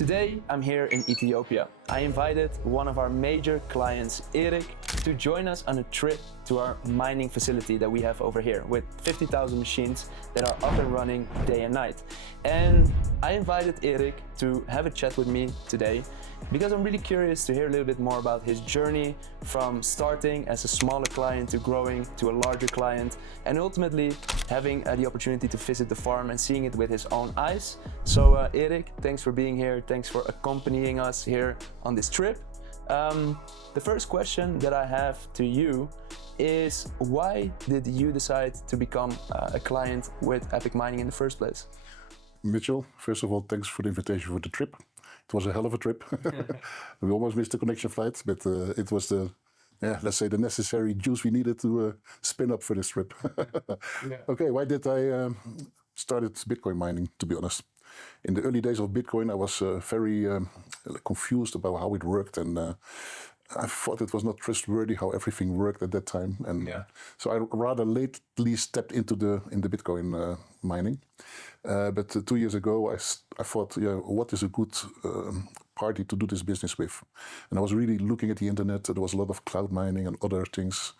Today, I'm here in Ethiopia. I invited one of our major clients, Eric, to join us on a trip to our mining facility that we have over here with 50,000 machines that are up and running day and night. And I invited Eric to have a chat with me today because I'm really curious to hear a little bit more about his journey from starting as a smaller client to growing to a larger client and ultimately having the opportunity to visit the farm and seeing it with his own eyes. So Eric, thanks for being here. Thanks for accompanying us here on this trip. The first question that I have to you is, why did you decide to become a client with Epic Mining in the first place? Mitchell, first of all, thanks for the invitation for the trip. It was a hell of a trip. We almost missed the connection flight, but it was the, let's say, the necessary juice we needed to spin up for this trip. Okay, why did I started Bitcoin mining, to be honest? In the early days of Bitcoin, I was very confused about how it worked, and I thought it was not trustworthy how everything worked at that time. And so I rather lately stepped into the Bitcoin mining. But 2 years ago, I thought, what is a good party to do this business with? And I was really looking at the internet. There was a lot of cloud mining and other things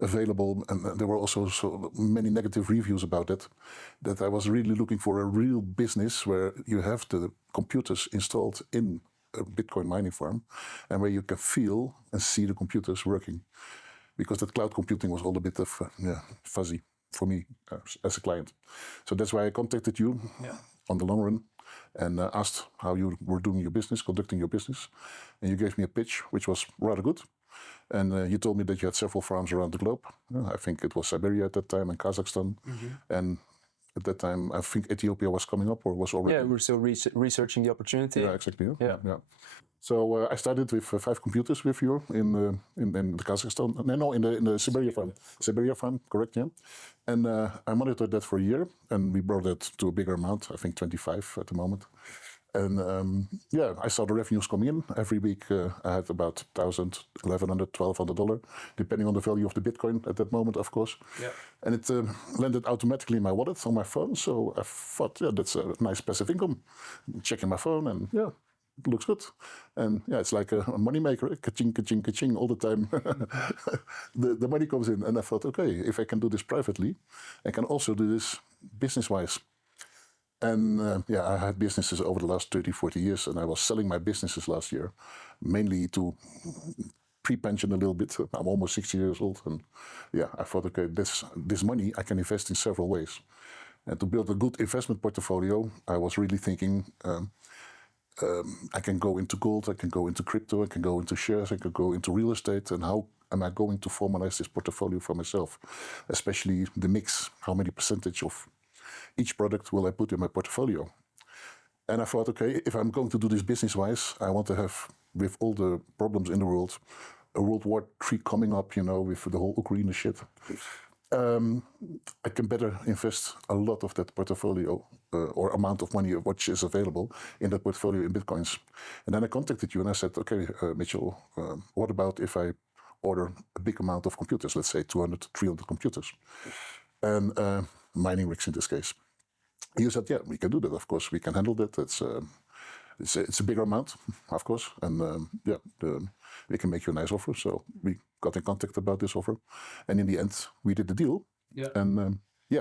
available. And there were also so many negative reviews about it, that I was really looking for a real business where you have the computers installed in a Bitcoin mining farm and where you can feel and see the computers working. Because that cloud computing was all a bit of fuzzy for me as a client. So that's why I contacted you on the long run and asked how you were doing your business, conducting your business. And you gave me a pitch, which was rather good. And you told me that you had several farms around the globe. I think it was Siberia at that time and Kazakhstan. And at that time, I think Ethiopia was coming up or was already... Yeah, we're still researching the opportunity. Yeah, exactly. Yeah. So I started with 5 computers with you in the Kazakhstan. No, in the Siberia farm. Siberia farm, correct, yeah. And I monitored that for a year, and we brought it to a bigger amount, I think 25 at the moment. And I saw the revenues come in. Every week I had about $1,000, $1,100, $1,200, depending on the value of the Bitcoin at that moment, of course. Yeah. And it landed automatically in my wallet on my phone. So I thought, that's a nice passive income. Checking my phone and it looks good. And it's like a moneymaker, ka-ching, ka-ching, ka-ching all the time. the money comes in. And I thought, okay, if I can do this privately, I can also do this business-wise. And I had businesses over the last 30, 40 years, and I was selling my businesses last year, mainly to pre-pension a little bit. I'm almost 60 years old, and I thought, okay, this money I can invest in several ways. And to build a good investment portfolio, I was really thinking, I can go into gold, I can go into crypto, I can go into shares, I can go into real estate, and how am I going to formalize this portfolio for myself? Especially the mix, how many percentage of each product will I put in my portfolio? And I thought, okay, if I'm going to do this business-wise, I want to have, with all the problems in the world, a World War III coming up, with the whole Ukraine shit. I can better invest a lot of that portfolio or amount of money which is available in that portfolio in Bitcoins. And then I contacted you and I said, okay, Mitchell, what about if I order a big amount of computers, let's say 200, 300 computers, and mining rigs in this case. You said, we can do that, of course, we can handle that. It's a bigger amount, of course, and we can make you a nice offer. So we got in contact about this offer, and in the end, we did the deal. Yeah. And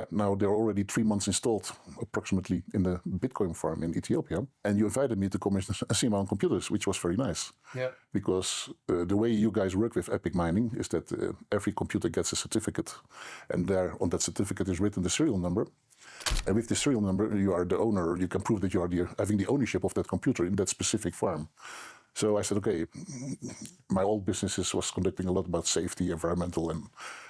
now they're already 3 months installed, approximately, in the Bitcoin farm in Ethiopia. And you invited me to come and see my own computers, which was very nice. Yeah. Because the way you guys work with Epic Mining is that every computer gets a certificate, and there on that certificate is written the serial number. And with the serial number, you are the owner. You can prove that you are having the ownership of that computer in that specific farm. So I said, okay, my old businesses was conducting a lot about safety, environmental, and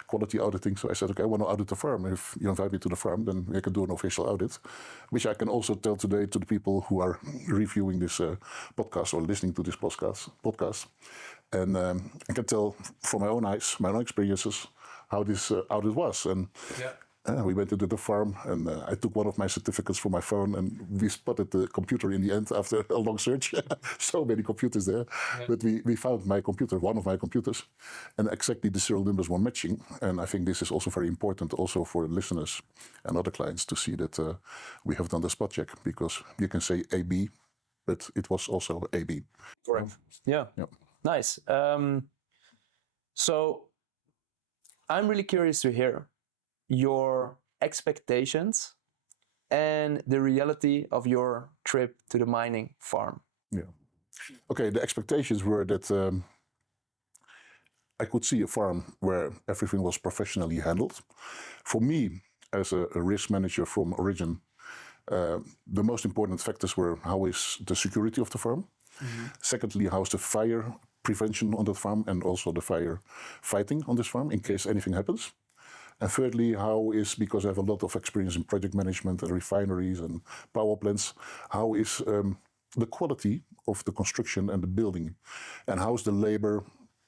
quality auditing. So I said, okay, I want to audit the farm. If you invite me to the farm, then I can do an official audit, which I can also tell today to the people who are reviewing this podcast or listening to this podcast. And I can tell from my own eyes, my own experiences, how this audit was. And we went into the farm, and I took one of my certificates from my phone, and we spotted the computer in the end after a long search. So many computers there. Yeah. But we found my computer, one of my computers, and exactly the serial numbers were matching. And I think this is also very important also for listeners and other clients to see that we have done the spot check, because you can say AB, but it was also AB. Correct. Yeah. Nice. So I'm really curious to hear your expectations and the reality of your trip to the mining farm. Yeah. Okay, the expectations were that I could see a farm where everything was professionally handled. For me, as a risk manager from origin, the most important factors were how is the security of the farm. Secondly, how's the fire prevention on the farm and also the fire fighting on this farm in case anything happens. And thirdly, how is, because I have a lot of experience in project management and refineries and power plants, how is the quality of the construction and the building, and how's the labor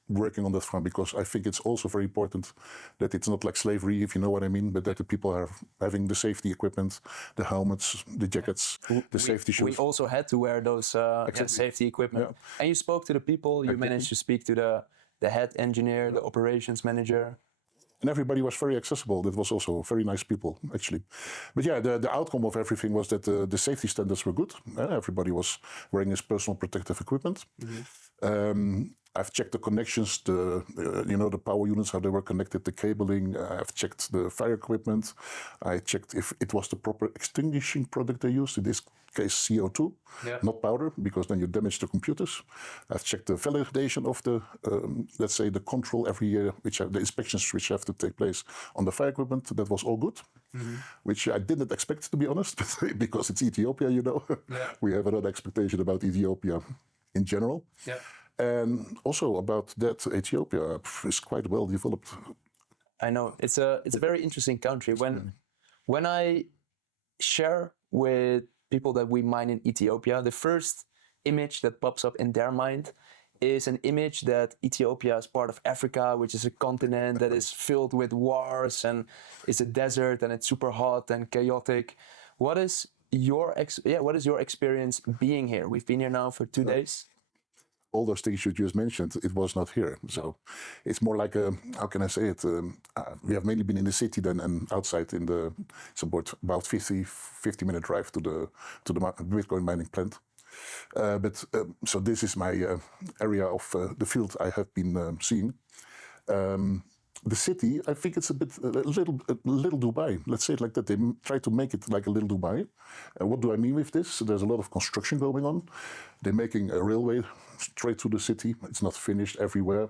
working on that farm, because I think it's also very important that it's not like slavery, if you know what I mean, but that the people are having the safety equipment, the helmets, the jackets, the safety shoes. We also had to wear those safety equipment. Yeah. And you spoke to the people, you managed to speak to the head engineer, the operations manager. And everybody was very accessible. That was also very nice people, actually. But yeah, the outcome of everything was that the safety standards were good. Everybody was wearing his personal protective equipment. I've checked the connections, the power units, how they were connected, the cabling. I've checked the fire equipment. I checked if it was the proper extinguishing product they used. In this case, CO2, not powder, because then you damage the computers. I've checked the validation of the, let's say, the control every year, the inspections which have to take place on the fire equipment. That was all good, which I didn't expect, to be honest, because it's Ethiopia, you know. We have another expectation about Ethiopia in general. And also about that, Ethiopia is quite well developed. I know it's a very interesting country. When I share with people that we mine in Ethiopia, the first image that pops up in their mind is an image that Ethiopia is part of Africa, which is a continent that is filled with wars and it's a desert and it's super hot and chaotic. What is your experience being here? We've been here now for 2 days. All those things you just mentioned, it was not here. So it's more like how can I say it? We have mainly been in the city then and outside it's about 50-minute drive to the Bitcoin mining plant. So this is my area of the field I have been seeing. The city, I think it's a little Dubai. Let's say it like that. They try to make it like a little Dubai. What do I mean with this? There's a lot of construction going on. They're making a railway straight to the city. It's not finished everywhere.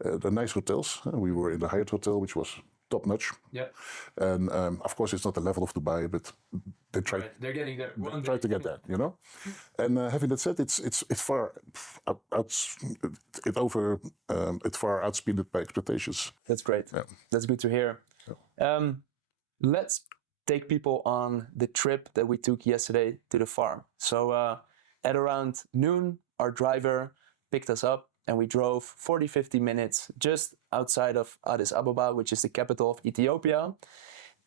The nice hotels. We were in the Hyatt Hotel, which was top notch. Yeah. And of course, it's not the level of Dubai, but they're getting there. Try to get there, you know. And having that said, it's far far outspeeded by expectations. That's great. Yeah. That's good to hear. Yeah. Let's take people on the trip that we took yesterday to the farm. So at around noon, our driver picked us up and we drove 40-50 minutes just outside of Addis Ababa, which is the capital of Ethiopia.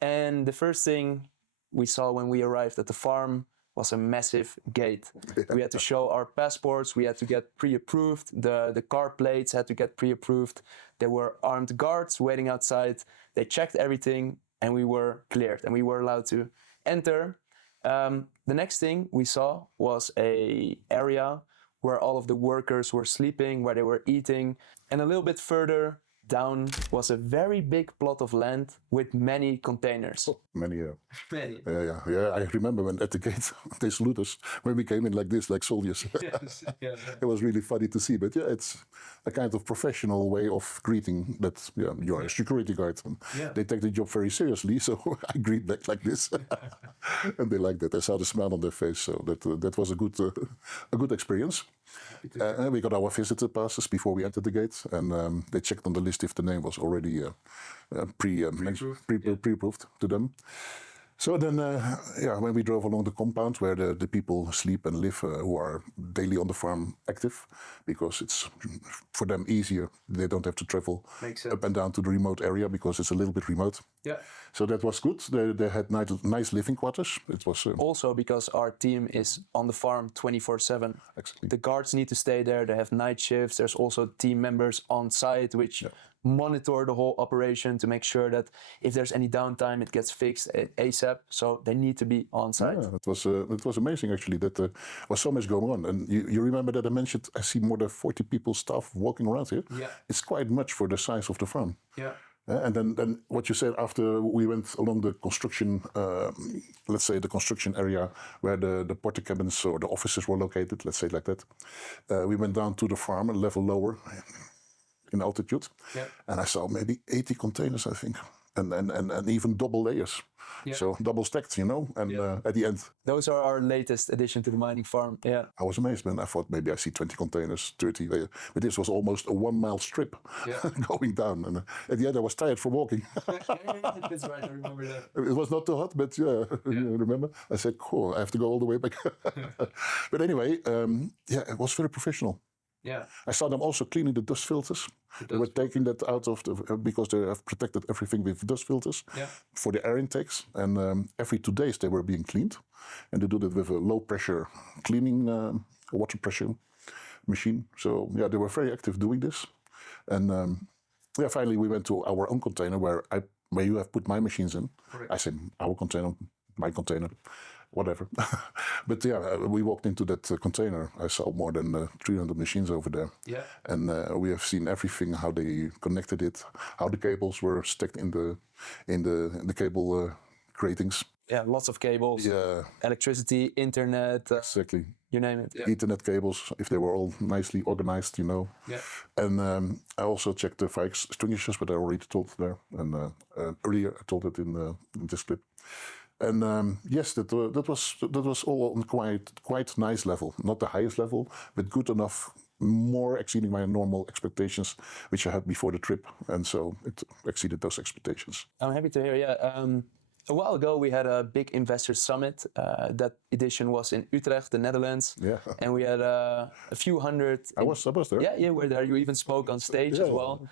And the first thing we saw when we arrived at the farm was a massive gate. We had to show our passports, we had to get pre-approved, the car plates had to get pre-approved. There were armed guards waiting outside. They checked everything and we were cleared and we were allowed to enter. The next thing we saw was an area where all of the workers were sleeping, where they were eating. And a little bit further down was a very big plot of land with many containers. Many. Yeah. I remember when at the gate they saluted us when we came in like this, like soldiers. Yes. It was really funny to see. But yeah, it's a kind of professional way of greeting that you're a security guard. They take the job very seriously, so I greet back like this. And they liked that. I saw the smile on their face, so that was a good experience. We got our visitor passes before we entered the gate, and they checked on the list if the name was already pre-approved to them. So then, when we drove along the compound where the people sleep and live who are daily on the farm active, because it's for them easier. They don't have to travel up and down to the remote area because it's a little bit remote. Yeah. So that was good. They had nice living quarters. It was also because our team is on the farm 24/7. Exactly. The guards need to stay there. They have night shifts. There's also team members on site which monitor the whole operation to make sure that if there's any downtime, it gets fixed ASAP. So they need to be on site. Yeah, it was amazing actually. That was so much going on. And you remember that I mentioned I see more than 40 people, staff walking around here. Yeah. It's quite much for the size of the farm. Yeah. And then what you said after we went along the construction, let's say the construction area where the porter cabins or the offices were located, let's say it like that. We went down to the farm a level lower in altitude. Yeah. And I saw maybe 80 containers, I think. And even double layers. Yeah. So double stacked, you know, and at the end. Those are our latest addition to the mining farm, yeah. I was amazed, man. I thought maybe I see 20 containers, 30, but this was almost a 1 mile strip going down. And at the end I was tired from walking. That's right, I remember that. It was not too hot, but you remember? I said, cool, I have to go all the way back. But anyway, it was very professional. Yeah. I saw them also cleaning the dust filters. They were taking that out of because they have protected everything with dust filters for the air intakes. And every 2 days they were being cleaned. And they do that with a low pressure cleaning, water pressure machine. So yeah, they were very active doing this. And finally we went to our own container where you have put my machines in. Correct. I said, our container, my container. Whatever. But we walked into that container. I saw more than 300 machines over there. Yeah. And we have seen everything, how they connected it, how the cables were stacked in the cable gratings. Yeah, lots of cables. Yeah. Electricity, internet. Exactly. You name it. Yeah. Ethernet cables, if they were all nicely organized, you know. Yeah. And I also checked the fire extinguishers, but I already told there. And earlier I told it in this clip. And yes, that was all on quite nice level. Not the highest level, but good enough, more exceeding my normal expectations, which I had before the trip. And so it exceeded those expectations. I'm happy to hear, a while ago we had a big investor summit. That edition was in Utrecht, the Netherlands. Yeah. And we had a few hundred... I was there. Yeah, you were there. You even spoke on stage as well.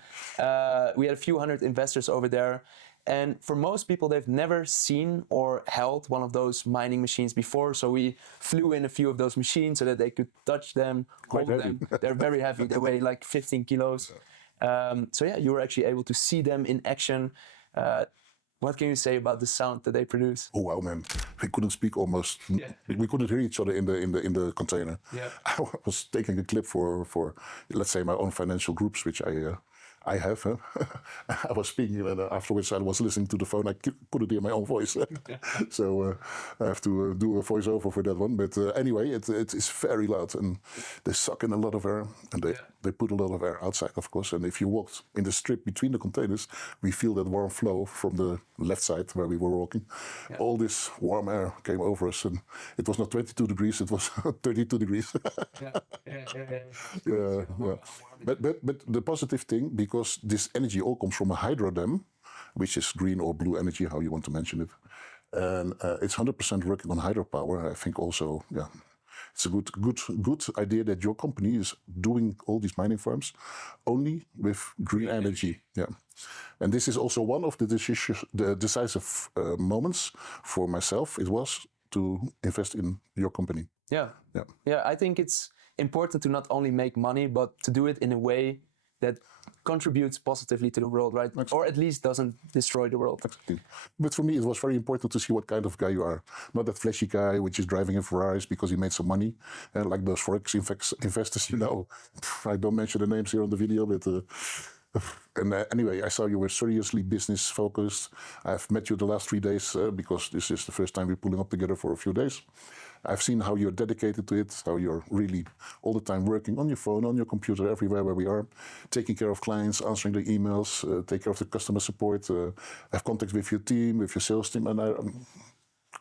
We had a few hundred investors over there. And for most people, they've never seen or held one of those mining machines before. So we flew in a few of those machines so that they could touch them, hold them. They're very heavy. They weigh like 15 kilos. So you were actually able to see them in action. What can you say about the sound that they produce? Oh wow, man! We couldn't speak almost. Yeah. We couldn't hear each other in the container. Yeah. I was taking a clip for let's say my own financial groups, which I have. I was speaking, and afterwards I was listening to the phone. I put it in my own voice, so I have to do a voiceover for that one. But anyway, it is very loud, and they suck in a lot of air, and they put a lot of air outside, of course. And if you walked in the strip between the containers, we feel that warm flow from the left side where we were walking. Yeah. All this warm air came over us, and it was not 22 degrees; it was 32 degrees. But the positive thing, because this energy all comes from a hydro dam, which is green or blue energy, how you want to mention it, and it's 100% working on hydropower. I think also, it's a good idea that your company is doing all these mining farms only with green energy. Yeah, and this is also one of the decisive moments for myself. It was to invest in your company. Yeah. I think it's important to not only make money, but to do it in a way that contributes positively to the world, right? Exactly. Or at least doesn't destroy the world. Exactly. But for me, it was very important to see what kind of guy you are. Not that flashy guy which is driving a Ferraris because he made some money, like those forex investors, you know. I don't mention the names here on the video, but... anyway, I saw you were seriously business focused. I've met you the last 3 days because this is the first time we're pulling up together for a few days. I've seen how you're dedicated to it, how you're really all the time working on your phone, on your computer, everywhere where we are, taking care of clients, answering the emails, take care of the customer support, have contact with your team, with your sales team, and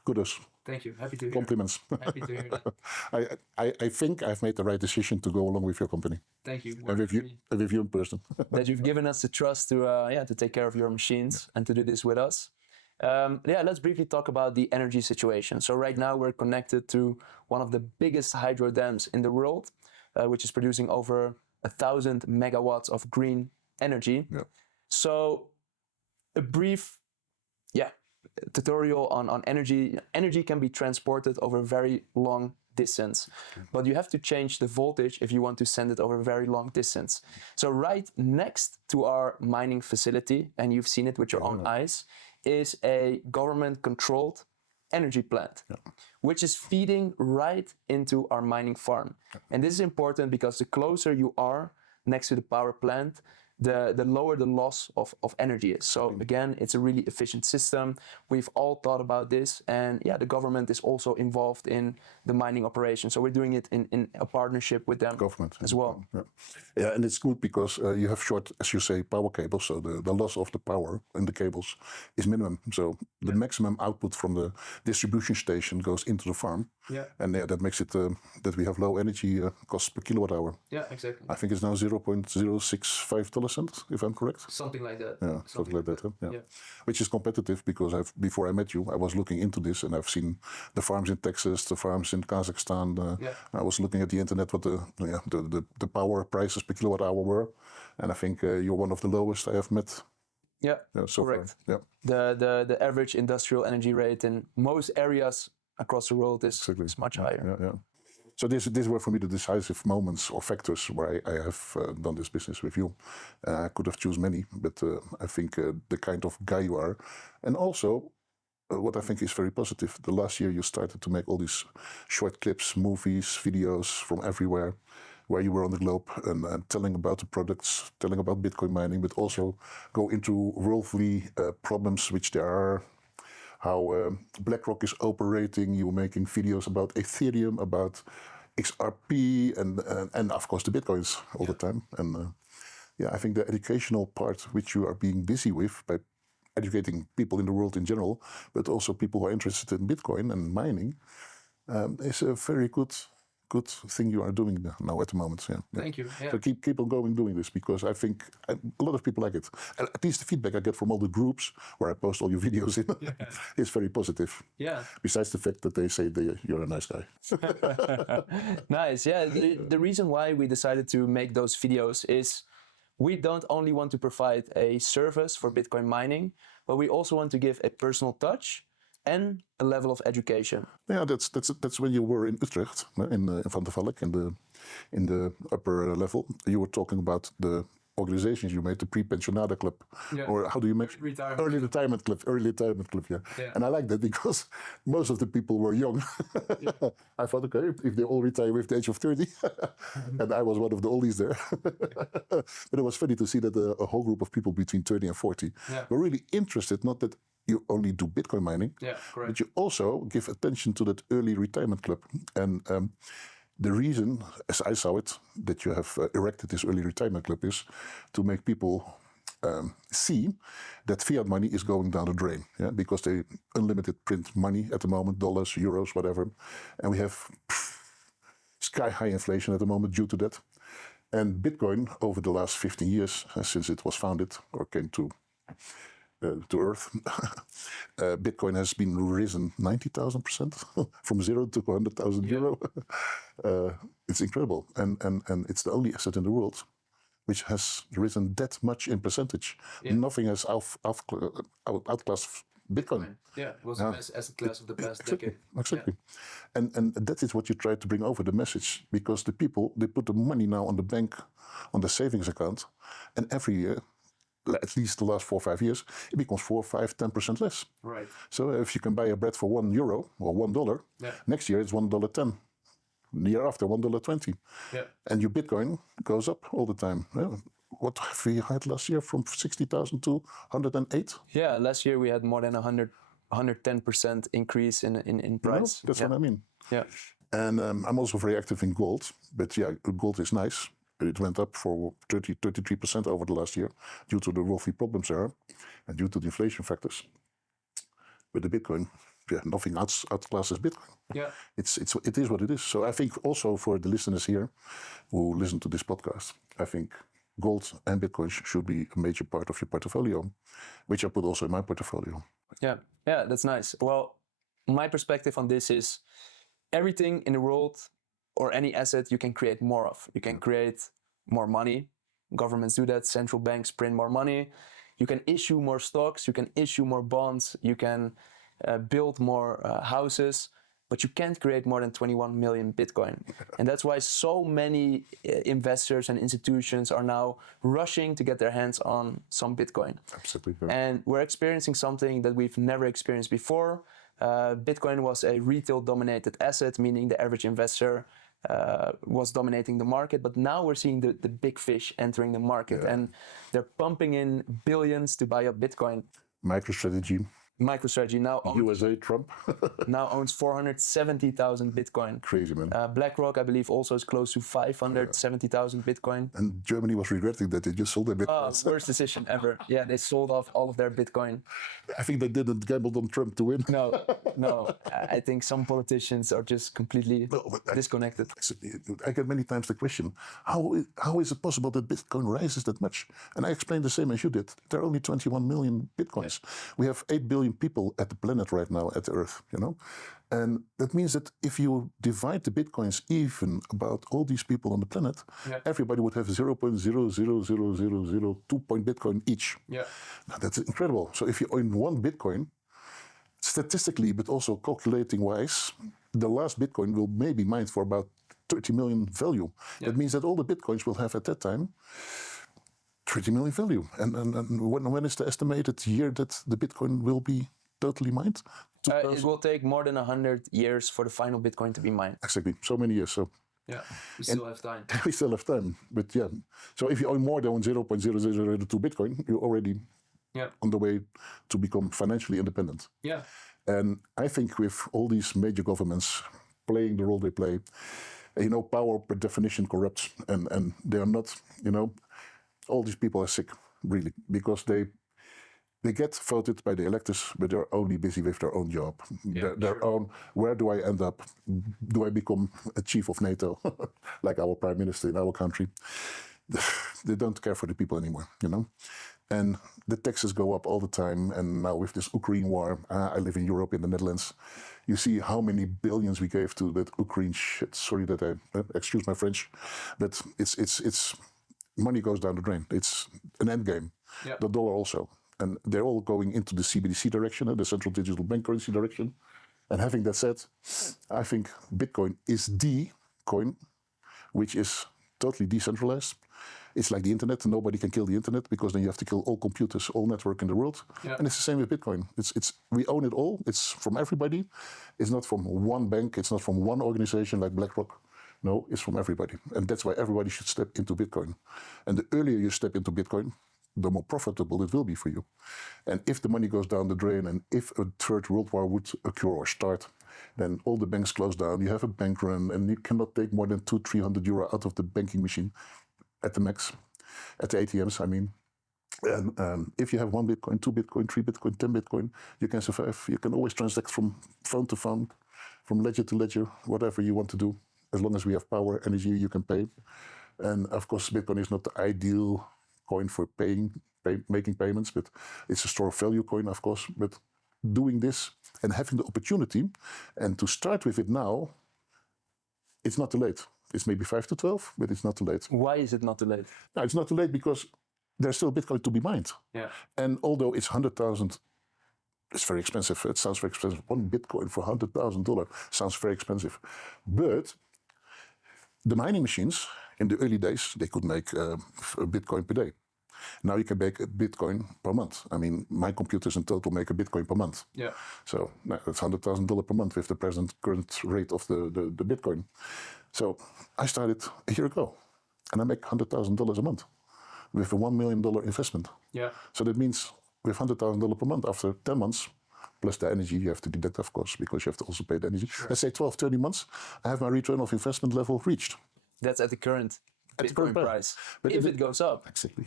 kudos. Thank you. Happy to hear. Compliments. Happy to hear that. I think I've made the right decision to go along with your company. Thank you. And with you in person. That you've given us the trust to take care of your machines and to do this with us. Let's briefly talk about the energy situation. So right now we're connected to one of the biggest hydro dams in the world, which is producing over 1,000 megawatts of green energy. Yeah. So a brief tutorial on energy. Energy can be transported over a very long distance, but you have to change the voltage if you want to send it over a very long distance. So right next to our mining facility, and you've seen it with your own eyes, is a government-controlled energy plant, which is feeding right into our mining farm. And this is important because the closer you are next to the power plant, the lower the loss of energy is. So again, it's a really efficient system. We've all thought about this, and the government is also involved in the mining operation. So we're doing it in a partnership with them as well. Yeah, and it's good because you have short, as you say, power cables. So the loss of the power in the cables is minimum. So the maximum output from the distribution station goes into the farm. Yeah. And that makes it that we have low energy costs per kilowatt hour. Yeah, exactly. I think it's now $0.065, if I'm correct. Something like that. Yeah, something like that. Huh? Yeah. Which is competitive because before I met you, I was looking into this and I've seen the farms in Texas, the farms in Kazakhstan. I was looking at the internet what the power prices per kilowatt hour were, and I think you're one of the lowest I have met. Yeah, so correct. Far. The average industrial energy rate in most areas across the world is much higher. Yeah. So these were for me the decisive moments or factors where I have done this business with you. I could have chosen many, but I think the kind of guy you are, and also what I think is very positive. The last year you started to make all these short clips, movies, videos from everywhere, where you were on the globe and telling about the products, telling about Bitcoin mining, but also go into worldly problems which there are. How BlackRock is operating. You were making videos about Ethereum, about XRP, and of course the Bitcoins all the time. And I think the educational part, which you are being busy with by educating people in the world in general, but also people who are interested in Bitcoin and mining, is a very good thing you are doing now at the moment. Thank you. So keep on going doing this because I think a lot of people like it. At least the feedback I get from all the groups where I post all your videos in is very positive. Yeah. Besides the fact that they say you're a nice guy. Nice. Yeah. The reason why we decided to make those videos is we don't only want to provide a service for Bitcoin mining, but we also want to give a personal touch and a level of education. Yeah, that's when you were in Utrecht, in Van der Valk, in the upper level. You were talking about the organizations you made, the pre-pensionada club, or how do you make early retirement club? Yeah. And I like that because most of the people were young. I thought, okay, if they all retire with the age of 30, and I was one of the oldies there. But it was funny to see that a whole group of people between 30 and 40 were really interested, not that you only do Bitcoin mining, but you also give attention to that early retirement club. And the reason, as I saw it, that you have erected this early retirement club is to make people see that fiat money is going down the drain, because they unlimited print money at the moment, dollars, euros, whatever. And we have sky-high inflation at the moment due to that. And Bitcoin, over the last 15 years, since it was founded or came to Earth, Bitcoin has been risen 90,000% from 0 to 100,000 euro. It's incredible, and it's the only asset in the world which has risen that much in percentage. Nothing has outclassed Bitcoin. Yeah, it was the best asset class of the past decade. Exactly. And that is what you try to bring over the message, because the people, they put the money now on the bank, on the savings account, and every year, at least the last 4 or 5 years, it becomes 4, 5, 10% less. Right. So if you can buy a bread for €1 or $1, next year it's $1.10. The year after $1.20. Yeah. And your Bitcoin goes up all the time. What have we had last year from 60,000 to 108? Yeah, last year we had more than 110% increase in price. That's what I mean. Yeah. And I'm also very active in gold, but gold is nice. It went up for 33% over the last year due to the worldly problems there and due to the inflation factors. With the Bitcoin, nothing outclasses Bitcoin. Yeah, it is what it is. So I think also for the listeners here who listen to this podcast, I think gold and Bitcoin should be a major part of your portfolio, which I put also in my portfolio. Yeah, that's nice. Well, my perspective on this is everything in the world or any asset you can create more of. You can create more money. Governments do that. Central banks print more money. you can issue more stocks, you can issue more bonds, you can build more houses, but you can't create more than 21 million Bitcoin. And that's why so many investors and institutions are now rushing to get their hands on some Bitcoin. Absolutely. And we're experiencing something that we've never experienced before. Bitcoin was a retail-dominated asset, meaning the average investor was dominating the market. But now we're seeing the big fish entering the market, and they're pumping in billions to buy up Bitcoin. MicroStrategy now owns, USA, Trump. now owns 470,000 Bitcoin. Crazy, man. BlackRock, I believe, also is close to 570,000 Bitcoin. And Germany was regretting that they just sold their Bitcoin. Worst decision ever. Yeah, they sold off all of their Bitcoin. I think they didn't gamble on Trump to win. No. I think some politicians are just completely disconnected. I get many times the question, how is it possible that Bitcoin rises that much? And I explained the same as you did. There are only 21 million Bitcoins. Yeah. We have 8 billion people at the planet right now, at the Earth, you know? And that means that if you divide the Bitcoins even about all these people on the planet, everybody would have 0.00002 point Bitcoin each. Yeah. Now, that's incredible. So if you own one Bitcoin, statistically, but also calculating wise, the last Bitcoin will maybe mined for about 30 million value. Yeah. That means that all the Bitcoins will have at that time 30 million value. And when is the estimated year that the Bitcoin will be totally mined? It will take more than 100 years for the final Bitcoin to be mined. Exactly, so many years. So yeah, we still have time. We still have time, but yeah. So if you own more than 0.0002 Bitcoin, you're already on the way to become financially independent. Yeah. And I think with all these major governments playing the role they play, you know, power per definition corrupts, and they are not, you know, all these people are sick, really, because they get voted by the electors, but they're only busy with their own job, their own. Where do I end up? Do I become a chief of NATO, like our prime minister in our country? They don't care for the people anymore, you know. And the taxes go up all the time. And now with this Ukraine war, I live in Europe, in the Netherlands. You see how many billions we gave to that Ukraine shit. Sorry that I excuse my French, but it's money goes down the drain. It's an end game. Yeah. The dollar also. And they're all going into the CBDC direction, the central digital bank currency direction. And having that said, I think Bitcoin is the coin which is totally decentralized. It's like the internet. Nobody can kill the internet because then you have to kill all computers, all network in the world. Yeah. And it's the same with Bitcoin. It's we own it all. It's from everybody. It's not from one bank. It's not from one organization like BlackRock. No, it's from everybody. And that's why everybody should step into Bitcoin. And the earlier you step into Bitcoin, the more profitable it will be for you. And if the money goes down the drain and if a third world war would occur or start, then all the banks close down. You have a bank run and you cannot take more than 200-300 euro out of the banking machine at the max, at the ATMs, I mean. And if you have 1 Bitcoin, 2 Bitcoin, 3 Bitcoin, 10 Bitcoin, you can survive. You can always transact from phone to phone, from ledger to ledger, whatever you want to do. As long as we have power, energy, you can pay. And of course, Bitcoin is not the ideal coin for making payments, but it's a store of value coin, of course. But doing this and having the opportunity and to start with it now, it's not too late. It's maybe 5 to 12, but it's not too late. Why is it not too late? No, it's not too late because there's still Bitcoin to be mined. Yeah. And although it's 100,000, it's very expensive. It sounds very expensive. 1 Bitcoin for $100,000 sounds very expensive. But the mining machines in the early days, they could make a Bitcoin per day. Now you can make a Bitcoin per month. I mean, my computers in total make a Bitcoin per month. Yeah. So that's $100,000 per month with the current rate of the Bitcoin. So I started a year ago, and I make $100,000 a month with a $1 million investment. Yeah. So that means with $100,000 per month after 10 months, plus the energy you have to deduct, of course, because you have to also pay the energy. Sure. Let's say 12, 30 months, I have my return of investment level reached. That's at the current Bitcoin price. But if it goes up. Exactly.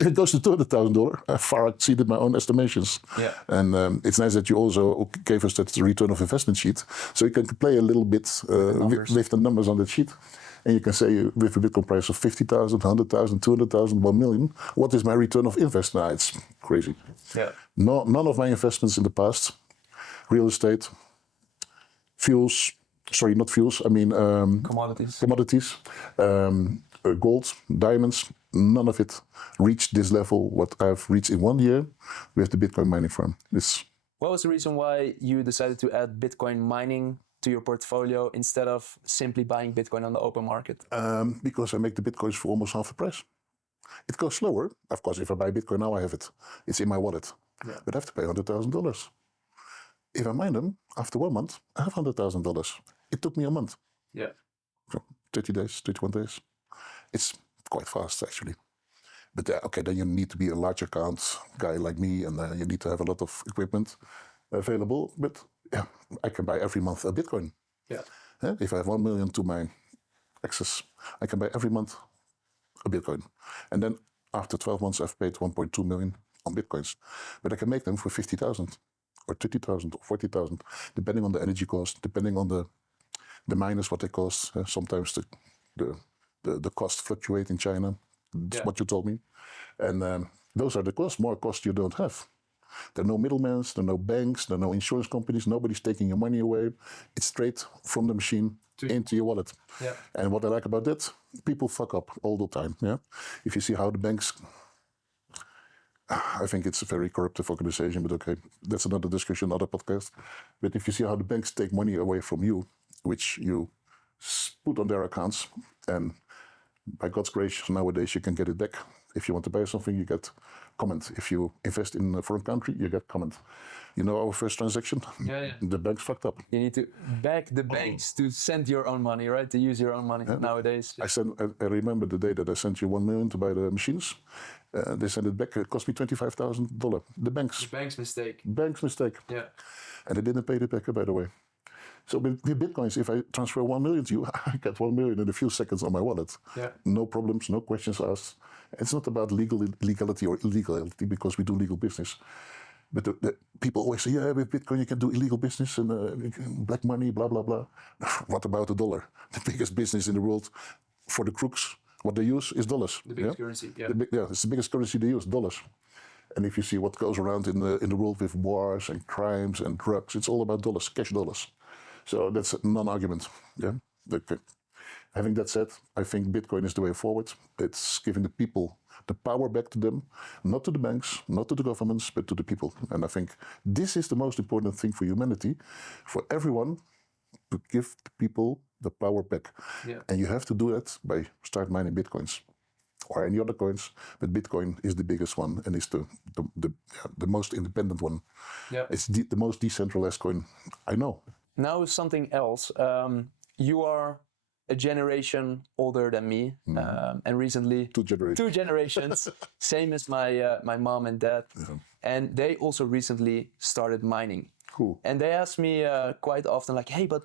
If it goes to $200,000, I far exceeded my own estimations. Yeah. And it's nice that you also gave us that return of investment sheet. So you can play a little bit with the numbers on that sheet. And you can say with a Bitcoin price of 50,000, 100,000, 200,000, 1 million, what is my return of investment? Nah, it's crazy. Yeah. No, none of my investments in the past, real estate, fuels, sorry, not fuels, I mean commodities, gold, diamonds, none of it reached this level, what I've reached in 1 year with the Bitcoin mining farm. What was the reason why you decided to add Bitcoin mining to your portfolio instead of simply buying Bitcoin on the open market? Because I make the Bitcoins for almost half the price. It goes slower. Of course, if I buy Bitcoin now, I have it. It's in my wallet. Yeah. But I have to pay $100,000. If I mine them, after 1 month, I have $100,000. It took me a month. Yeah. So 30 days, 31 days. It's quite fast, actually. But okay, then you need to be a large account guy like me, and you need to have a lot of equipment available. But yeah, I can buy every month a Bitcoin. Yeah. If I have 1 million to my access, I can buy every month a Bitcoin. And then after 12 months, I've paid 1.2 million on Bitcoins. But I can make them for 50,000 or 30,000 or 40,000, depending on the energy cost, depending on the miners, what they cost. Sometimes the cost fluctuate in China. That's what you told me. And those are the costs, more costs you don't have. There are no middlemen, there are no banks, there are no insurance companies, nobody's taking your money away. It's straight from the machine into your wallet. Yeah. And what I like about that, people fuck up all the time. Yeah. If you see how the banks, I think it's a very corruptive organization, but okay, that's another discussion, another podcast. But if you see how the banks take money away from you, which you put on their accounts, and by God's grace, nowadays you can get it back. If you want to buy something, you get comment. If you invest in a foreign country, you get comment. You know our first transaction? Yeah. The banks fucked up. You need to beg the banks to send your own money, right? To use your own money nowadays. I remember the day that I sent you 1 million to buy the machines. They sent it back. It cost me $25,000. The banks. The bank's mistake. Bank's mistake. Yeah. And they didn't pay it back, by the way. So with Bitcoins, if I transfer 1 million to you, I get 1 million in a few seconds on my wallet. Yeah. No problems, no questions asked. It's not about legality or illegality, because we do legal business. But the people always say, yeah, with Bitcoin you can do illegal business and black money, blah, blah, blah. What about the dollar? The biggest business in the world for the crooks, what they use is dollars. The biggest currency, yeah. It's the biggest currency they use, dollars. And if you see what goes around in the world with wars and crimes and drugs, it's all about dollars, cash dollars. So that's a non-argument. Yeah. Having that said, I think Bitcoin is the way forward. It's giving the people the power back to them, not to the banks, not to the governments, but to the people. And I think this is the most important thing for humanity, for everyone to give the people the power back. Yeah. And you have to do that by start mining Bitcoins or any other coins, but Bitcoin is the biggest one and is the most independent one. Yeah. It's the most decentralized coin I know. Now something else. You are a generation older than me, and recently two generations, same as my mom and dad, and they also recently started mining. Cool. And they ask me quite often, like, hey, but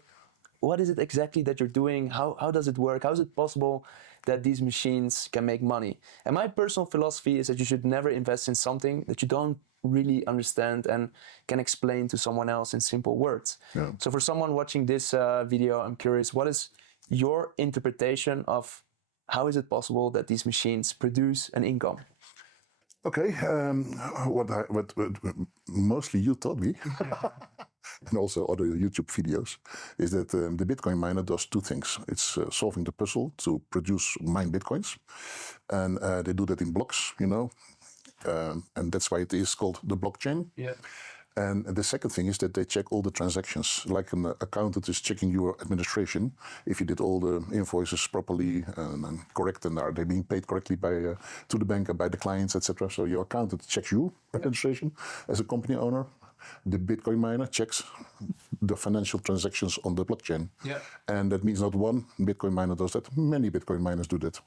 what is it exactly that you're doing? How does it work? How is it possible that these machines can make money? And my personal philosophy is that you should never invest in something that you don't really understand and can explain to someone else in simple words. Yeah. So for someone watching this video, I'm curious, what is your interpretation of how is it possible that these machines produce an income? Okay, what mostly you taught me, and also other YouTube videos, is that the Bitcoin miner does two things. It's solving the puzzle to mine Bitcoins, and they do that in blocks, you know, and that's why it is called the blockchain. Yeah. And the second thing is that they check all the transactions, like an accountant is checking your administration, if you did all the invoices properly and correct, and are they being paid correctly by to the bank and by the clients, etc. So your accountant checks you, administration, as a company owner. The Bitcoin miner checks the financial transactions on the blockchain. Yeah. And that means not one Bitcoin miner does that, many Bitcoin miners do that.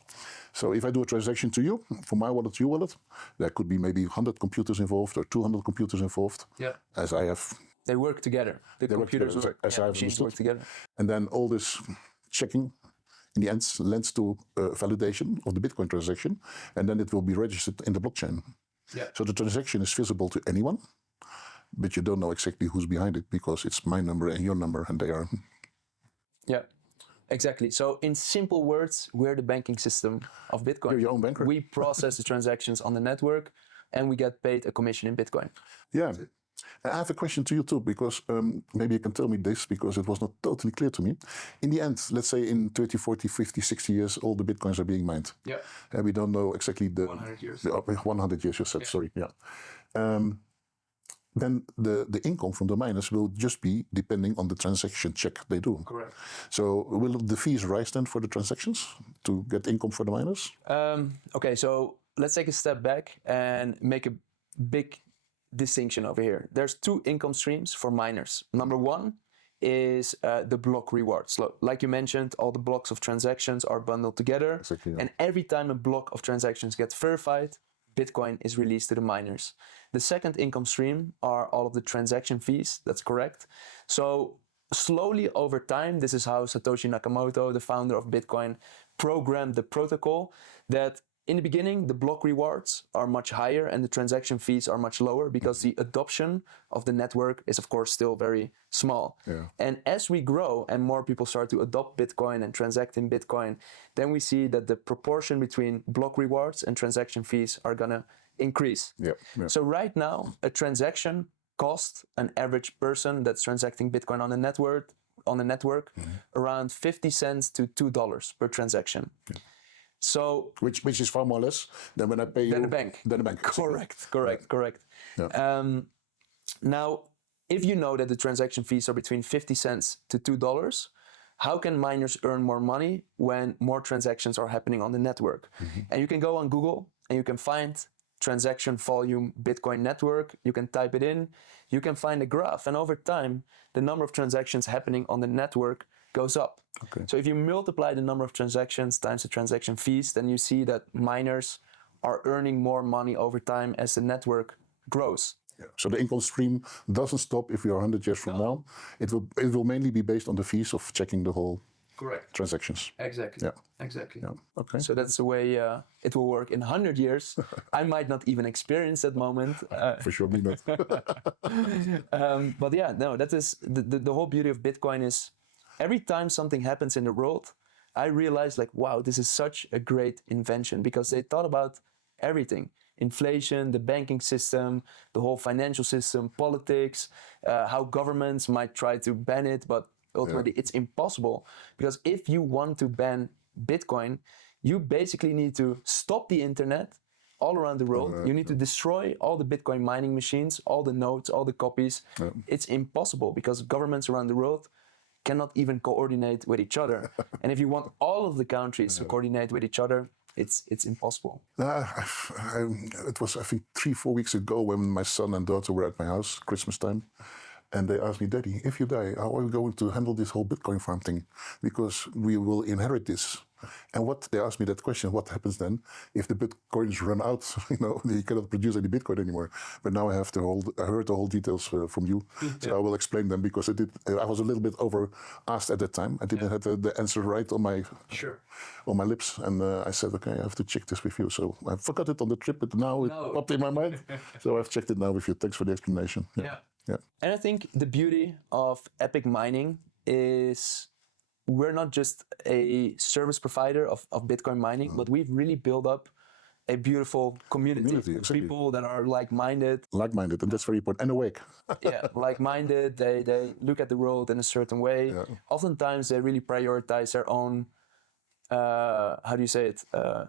So if I do a transaction to you, from my wallet to your wallet, there could be maybe 100 computers involved or 200 computers involved. Yeah. As I have... They work together. The computers work, machines work together. And then all this checking in the end lends to validation of the Bitcoin transaction, and then it will be registered in the blockchain. Yeah. So the transaction is visible to anyone, but you don't know exactly who's behind it because it's my number and your number, and they are... Yeah, exactly. So in simple words, we're the banking system of Bitcoin. You're your own banker. We process the transactions on the network, and we get paid a commission in Bitcoin. Yeah, I have a question to you too, because maybe you can tell me this, because it was not totally clear to me. In the end, let's say in 30, 40, 50, 60 years, all the Bitcoins are being mined. Yeah. And we don't know exactly the 100 years. 100 years, you said, sorry. Yeah. Then the income from the miners will just be depending on the transaction check they do. Correct. So will the fees rise then for the transactions to get income for the miners? Okay, so let's take a step back and make a big distinction over here. There's two income streams for miners. Number one is the block rewards. Like you mentioned, all the blocks of transactions are bundled together. Exactly, yeah. And every time a block of transactions gets verified, Bitcoin is released to the miners. The second income stream are all of the transaction fees. That's correct. So slowly over time, this is how Satoshi Nakamoto, the founder of Bitcoin, programmed the protocol, that in the beginning, the block rewards are much higher and the transaction fees are much lower because the adoption of the network is, of course, still very small. Yeah. And as we grow and more people start to adopt Bitcoin and transact in Bitcoin, then we see that the proportion between block rewards and transaction fees are going to increase. Yeah. Yeah. So right now, a transaction costs an average person that's transacting Bitcoin on the network around 50 cents to $2 per transaction. Yeah. So which is far more less than when I pay than a bank. Than a bank. Correct. Yeah. Now, if you know that the transaction fees are between 50 cents to $2, how can miners earn more money when more transactions are happening on the network? And you can go on Google and you can find transaction volume Bitcoin network. You can type it in. You can find a graph. And over time, the number of transactions happening on the network goes up. Okay. So if you multiply the number of transactions times the transaction fees, then you see that miners are earning more money over time as the network grows. Yeah. So the income stream doesn't stop if we are 100 years from now. It will mainly be based on the fees of checking the whole transactions. Exactly. Yeah. Exactly. Yeah. Okay. So that's the way it will work in 100 years. I might not even experience that moment. For sure, me not. But yeah, no, that is the whole beauty of Bitcoin is every time something happens in the world, I realize like, wow, this is such a great invention because they thought about everything. Inflation, the banking system, the whole financial system, politics, how governments might try to ban it, but ultimately it's impossible because if you want to ban Bitcoin, you basically need to stop the internet all around the world. You need to destroy all the Bitcoin mining machines, all the nodes, all the copies. It's impossible because governments around the world cannot even coordinate with each other. And if you want all of the countries to coordinate with each other, it's impossible. It was, I think, 3-4 weeks ago when my son and daughter were at my house, Christmas time. And they asked me, Daddy, if you die, how are you going to handle this whole Bitcoin farm thing? Because we will inherit this. And they asked me that question, what happens then if the Bitcoins run out? You cannot produce any Bitcoin anymore. But now I heard the whole details from you. So I will explain them because I was a little bit over asked at that time. I didn't have the answer right on my lips. And I said, okay, I have to check this with you. So I forgot it on the trip, but now it popped in my mind. So I've checked it now with you. Thanks for the explanation. Yeah. And I think the beauty of Epic Mining is we're not just a service provider of Bitcoin mining, but we've really built up a beautiful community exactly. People that are like-minded. Like-minded, and that's very important. And awake. Like-minded. They look at the world in a certain way. Yeah. Oftentimes, they really prioritize their own, how do you say it?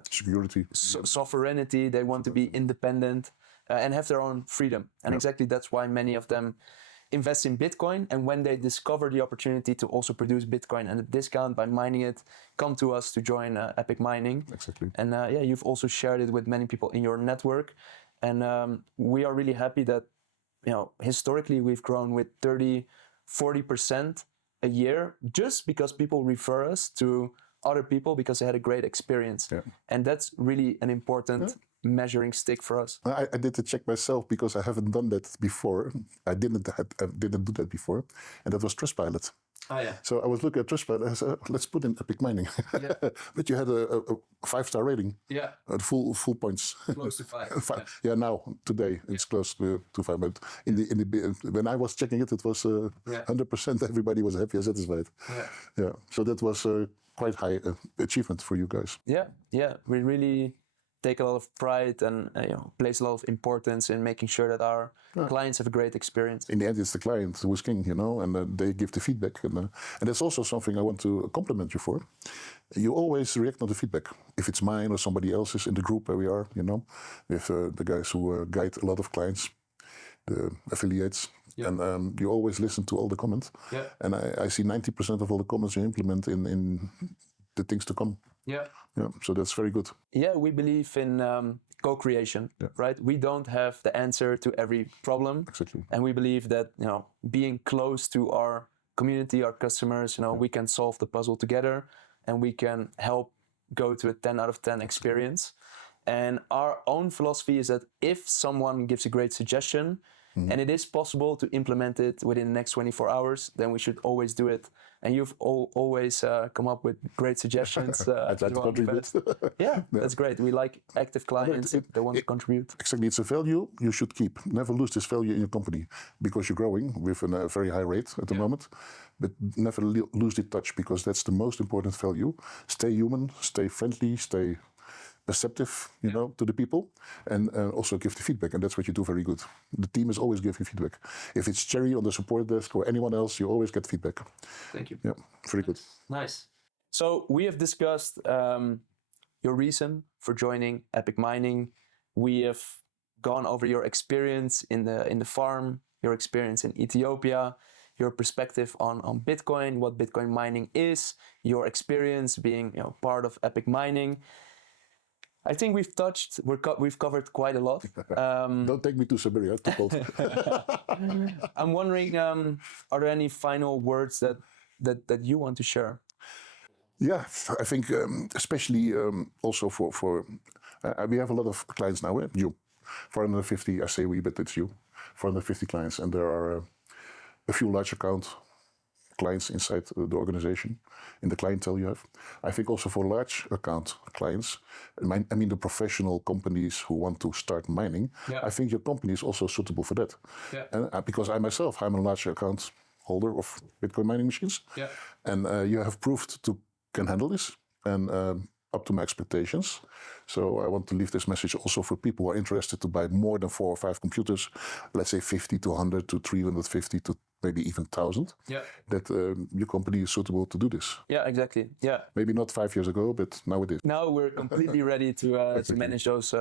Security. Sovereignty. They want to be independent and have their own freedom. And exactly that's why many of them invest in Bitcoin, and when they discover the opportunity to also produce Bitcoin at a discount by mining it, come to us to join Epic Mining. Exactly. And you've also shared it with many people in your network, and we are really happy that historically we've grown with 30-40% a year just because people refer us to other people because they had a great experience, and that's really an important measuring stick for us. I did the check myself because I haven't done that before. I didn't do that before, and that was Trustpilot. So I was looking at Trustpilot. I said, let's put in Epic Mining. But you had a 5-star rating. Full points. Close to 5. Now today it's close to 5. But when I was checking it, it was 100%. Everybody was happy and satisfied. So that was quite high achievement for you guys. We really take a lot of pride and place a lot of importance in making sure that our clients have a great experience. In the end, it's the client who is king, and they give the feedback. And that's also something I want to compliment you for. You always react on the feedback. If it's mine or somebody else's in the group where we are, with the guys who guide a lot of clients, the affiliates. Yeah. And you always listen to all the comments. Yeah. And I see 90% of all the comments you implement in the things to come. Yeah. Yeah. So that's very good. Yeah, we believe in co-creation, right? We don't have the answer to every problem. Exactly. And we believe that, being close to our community, our customers, we can solve the puzzle together and we can help go to a 10 out of 10 experience. And our own philosophy is that if someone gives a great suggestion, and it is possible to implement it within the next 24 hours, then we should always do it. And you've always come up with great suggestions. I try to contribute. Yeah, that's great. We like active clients that want to contribute. Exactly. It's a value you should keep. Never lose this value in your company because you're growing with a very high rate at the moment. But never lose the touch because that's the most important value. Stay human, stay friendly, stay perceptive, to the people, and also give the feedback, and that's what you do very good. The team is always giving feedback. If it's Cherry on the support desk or anyone else, you always get feedback. Thank you. Yeah, very good. Nice. So we have discussed your reason for joining Epic Mining. We have gone over your experience in the farm, your experience in Ethiopia, your perspective on Bitcoin, what Bitcoin mining is, your experience being part of Epic Mining. I think we've covered quite a lot. Don't take me to Siberia, too cold. I'm wondering, are there any final words that you want to share? Yeah, I think especially also for we have a lot of clients now. You, 450, I say we, but it's you, 450 clients, and there are a few large account clients inside the organization, in the clientele you have. I think also for large account clients, I mean the professional companies who want to start mining, I think your company is also suitable for that. Yeah. And because I'm a large account holder of Bitcoin mining machines, and you have proved to can handle this, and up to my expectations. So I want to leave this message also for people who are interested to buy more than 4 or 5 computers, let's say 50 to 100 to 350 to maybe even 1,000, that your company is suitable to do this. Yeah, exactly. Yeah. Maybe not 5 years ago, but now it is. Now we're completely ready to manage those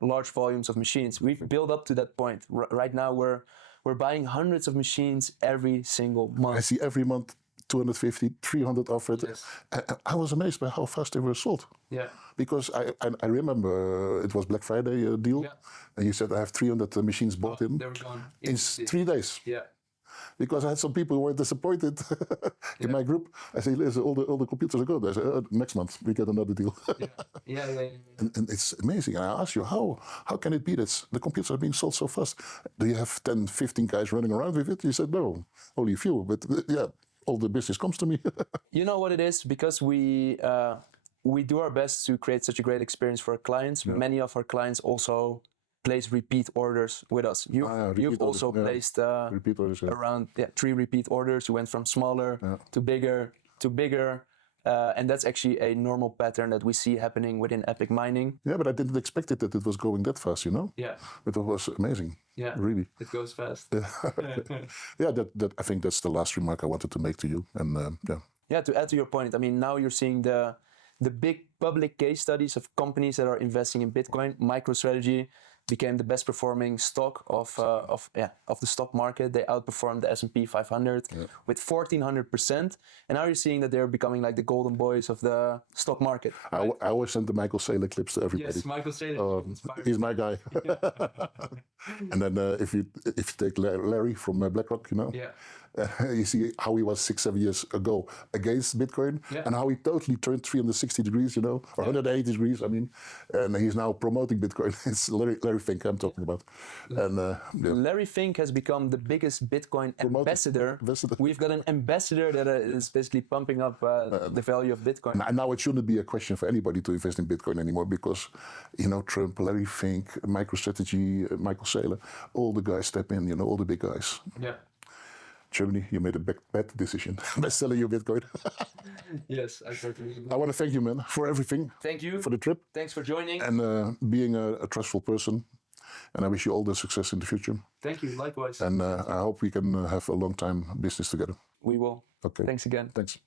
large volumes of machines. We've built up to that point. Right now we're buying hundreds of machines every single month. I see every month 250, 300 offered. Yes. I was amazed by how fast they were sold. Yeah. Because I remember it was Black Friday deal, and you said I have 300 machines bought in. They were gone in 3 days. Yeah. Because I had some people who were disappointed in my group. I say, listen, all the computers are good. I say, next month we get another deal. Yeah. And it's amazing. And I asked you, how can it be that the computers are being sold so fast? Do you have 10, 15 guys running around with it? You said, no, only a few. But all the business comes to me. You know what it is? Because we do our best to create such a great experience for our clients. Yeah. Many of our clients also place repeat orders with us. You've also placed repeat orders, around 3 repeat orders. You went from smaller to bigger. And that's actually a normal pattern that we see happening within Epic Mining. Yeah, but I didn't expect it that it was going that fast, Yeah. But it was amazing. Yeah, really. It goes fast. That I think that's the last remark I wanted to make to you. And to add to your point, I mean, now you're seeing the big public case studies of companies that are investing in Bitcoin. MicroStrategy became the best performing stock of the stock market. They outperformed the S&P 500 with 1,400%. And now you're seeing that they're becoming like the golden boys of the stock market. Right? I always send the Michael Saylor clips to everybody. Yes, Michael Saylor. He's my guy. And then if you take Larry from BlackRock, you see how he was 6-7 years ago against Bitcoin, and how he totally turned 360 degrees, or 180 degrees. I mean, and he's now promoting Bitcoin. It's Larry Fink I'm talking about. And Larry Fink has become the biggest Bitcoin ambassador. We've got an ambassador that is basically pumping up the value of Bitcoin. Now it shouldn't be a question for anybody to invest in Bitcoin anymore because, Trump, Larry Fink, MicroStrategy, Michael Saylor, all the guys step in. All the big guys. Yeah. Germany, you made a bad decision by selling your Bitcoin. Yes, I totally agree. I want to thank you, man, for everything, Thank you. for the trip, Thanks for joining. and being a trustful person. And I wish you all the success in the future. Thank you. Likewise. And I hope we can have a long time business together. We will. Okay. Thanks again. Thanks.